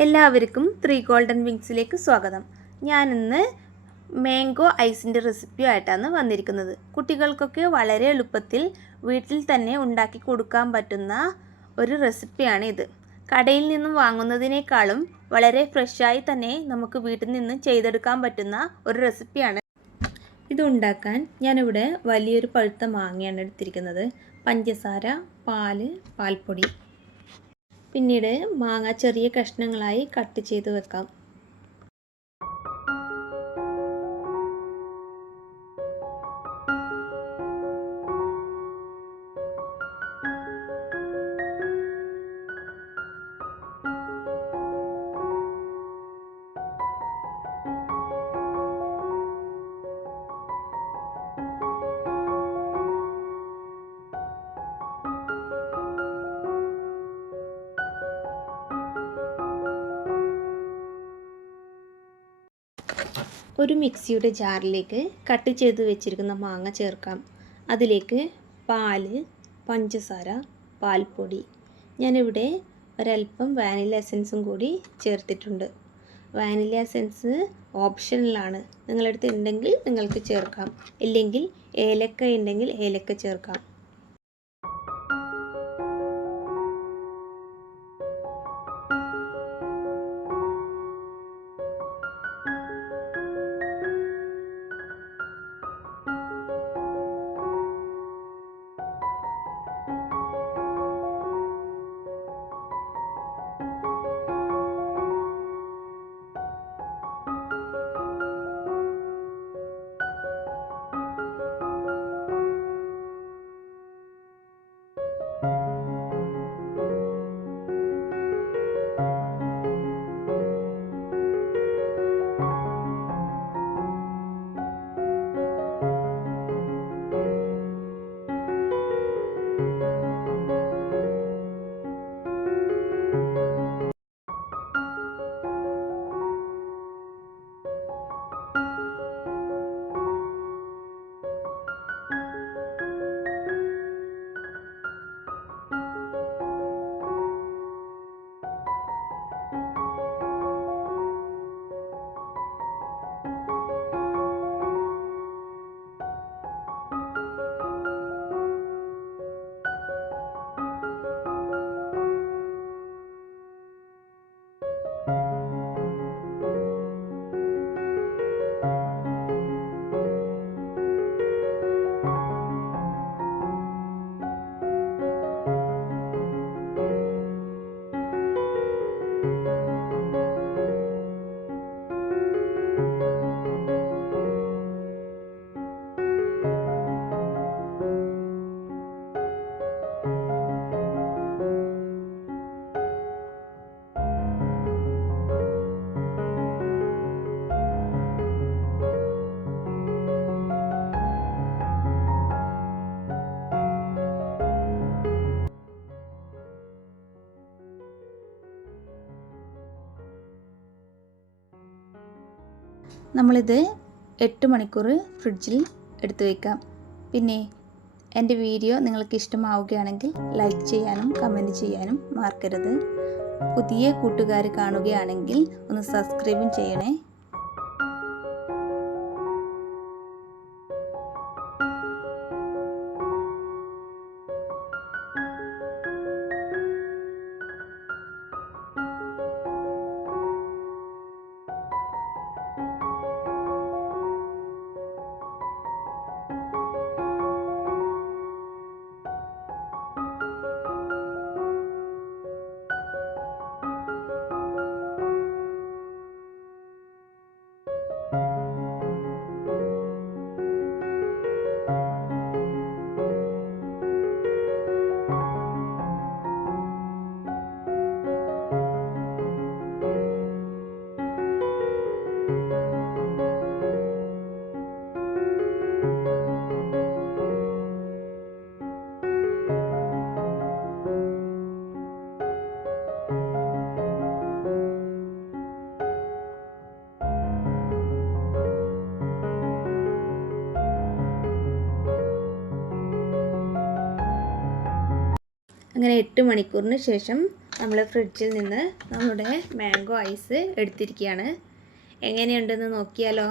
എല്ലാവർക്കും three golden വിങ്സിലേക്ക് സ്വാഗതം. ഞാനിന്ന് മാംഗോ ഐസിന്റെ റെസിപ്പി ആയിട്ടാണ് വന്നിരിക്കുന്നത്. കുട്ടികൾക്കൊക്കെ വളരെ എളുപ്പത്തിൽ വീട്ടിൽ തന്നെ ഉണ്ടാക്കി കൊടുക്കാൻ പറ്റുന്ന ഒരു റെസിപ്പിയാണ് ഇത്. കടയിൽ നിന്നും വാങ്ങുന്നതിനേക്കാളും വളരെ ഫ്രഷായി തന്നെ നമുക്ക് വീട്ടിൽ നിന്ന് ചെയ്തെടുക്കാൻ പറ്റുന്ന ഒരു റെസിപ്പിയാണ്. ഇത് ഉണ്ടാക്കാൻ ഞാനിവിടെ വലിയൊരു പഴുത്ത മാങ്ങയാണ് എടുത്തിരിക്കുന്നത്. പഞ്ചസാര പാൽ പാൽപ്പൊടി പിന്നീട് മാങ്ങ ചെറിയ കഷ്ണങ്ങളായി കട്ട് ചെയ്ത് വെക്കാം. ഒരു മിക്സിയുടെ ജാറിലേക്ക് കട്ട് ചെയ്ത് വെച്ചിരിക്കുന്ന മാങ്ങ ചേർക്കാം. അതിലേക്ക് പാൽ പഞ്ചസാര പാൽപ്പൊടി. ഞാനിവിടെ ഒരല്പം വാനില എസൻസും കൂടി ചേർത്തിട്ടുണ്ട്. വാനില എസൻസ് ഓപ്ഷണലാണ് നിങ്ങളടുത്ത് ഉണ്ടെങ്കിൽ നിങ്ങൾക്ക് ചേർക്കാം. ഇല്ലെങ്കിൽ ഏലക്ക ഉണ്ടെങ്കിൽ ഏലക്ക ചേർക്കാം. നമ്മളിത് എട്ട് മണിക്കൂർ ഫ്രിഡ്ജിൽ എടുത്തു വയ്ക്കാം പിന്നെ എന്റെ വീഡിയോ നിങ്ങൾക്ക് ഇഷ്ടമാവുകയാണെങ്കിൽ ലൈക്ക് ചെയ്യാനും കമന്റ് ചെയ്യാനും മറക്കരുത്. പുതിയ കൂട്ടുകാർ കാണുകയാണെങ്കിൽ ഒന്ന് സബ്സ്ക്രൈബും ചെയ്യണേ. അങ്ങനെ എട്ട് മണിക്കൂറിന് ശേഷം നമ്മൾ ഫ്രിഡ്ജിൽ നിന്ന് നമ്മുടെ മാംഗോ ഐസ് എടുത്തിരിക്കുകയാണ്. എങ്ങനെയുണ്ടെന്ന് നോക്കിയാലോ?